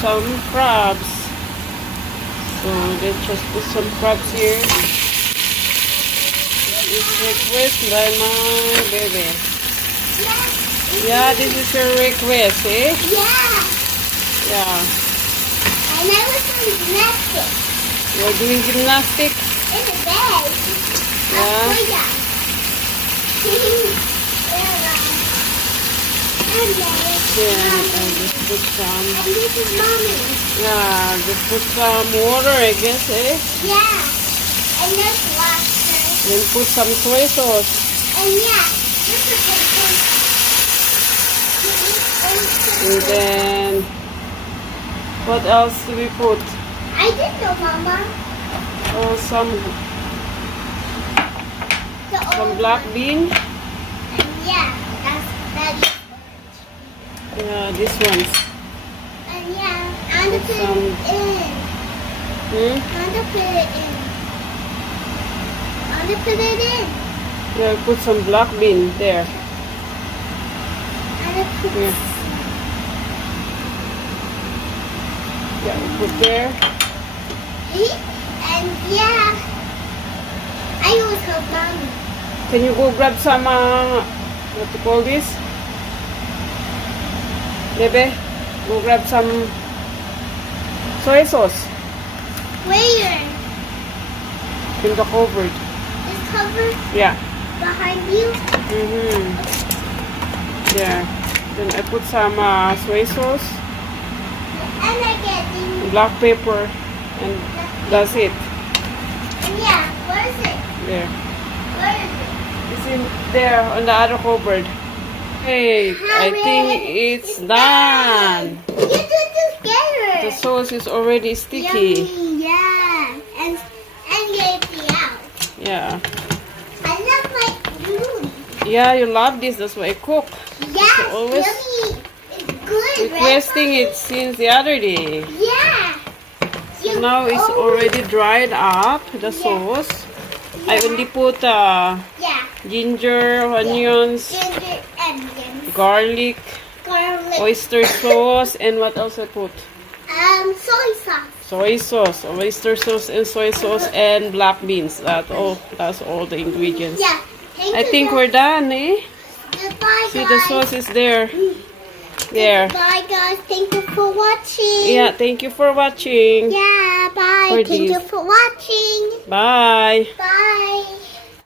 some crabs. So let's just put some crabs here. This is request by my baby. Yeah, this is your request, eh? Yeah. Yeah. And I was doing gymnastics. You're doing gymnastics? In the bed. Yeah. Yeah, and just put some. And this is mommy. Yeah, just put some water, I guess, eh? Yeah. And there's lobster. Then put some soy sauce. And yeah, this is And then, what else do we put? I didn't know, Mama. Oh, some The black old one. bean. And yeah, that is. Yeah, this ones. And yeah, I want to put Some. it in. Hmm? I want to put it in. I want to put it in. Yeah, put some black bean there. I want to put Here. Yeah, put there. it. And yeah, I always help Mommy. Can you go grab some, what to call this? Bebe, go grab some soy sauce Where? in the cupboard. This cover Yeah. behind you. Mm-hmm. There. Then I put some soy sauce, And I get the. black pepper, and that's it. And yeah, where is it? There. Where is it? It's in there on the other cupboard. Hey, I think it's done. You do it together. The sauce is already sticky. Yummy, yeah. And get it out. Yeah. I love my food. Yeah, you love this. That's why I cook. Yes, always yummy. It's good, Requesting right? it since the other day. Yeah. So now it's already dried up, the sauce. I only put Yeah. ginger, onions, Ginger, onions, garlic, garlic, oyster sauce, and what else I put? soy sauce. Soy sauce, oyster sauce, and soy sauce, and black beans. That's all the ingredients. Yeah. Thank I you, think guys. we're done, eh? Goodbye, See, guys. the sauce is there. There. Bye, guys. Thank you for watching. Yeah, thank you for watching. Yeah, bye. For Thank you this. for watching. Bye. Bye.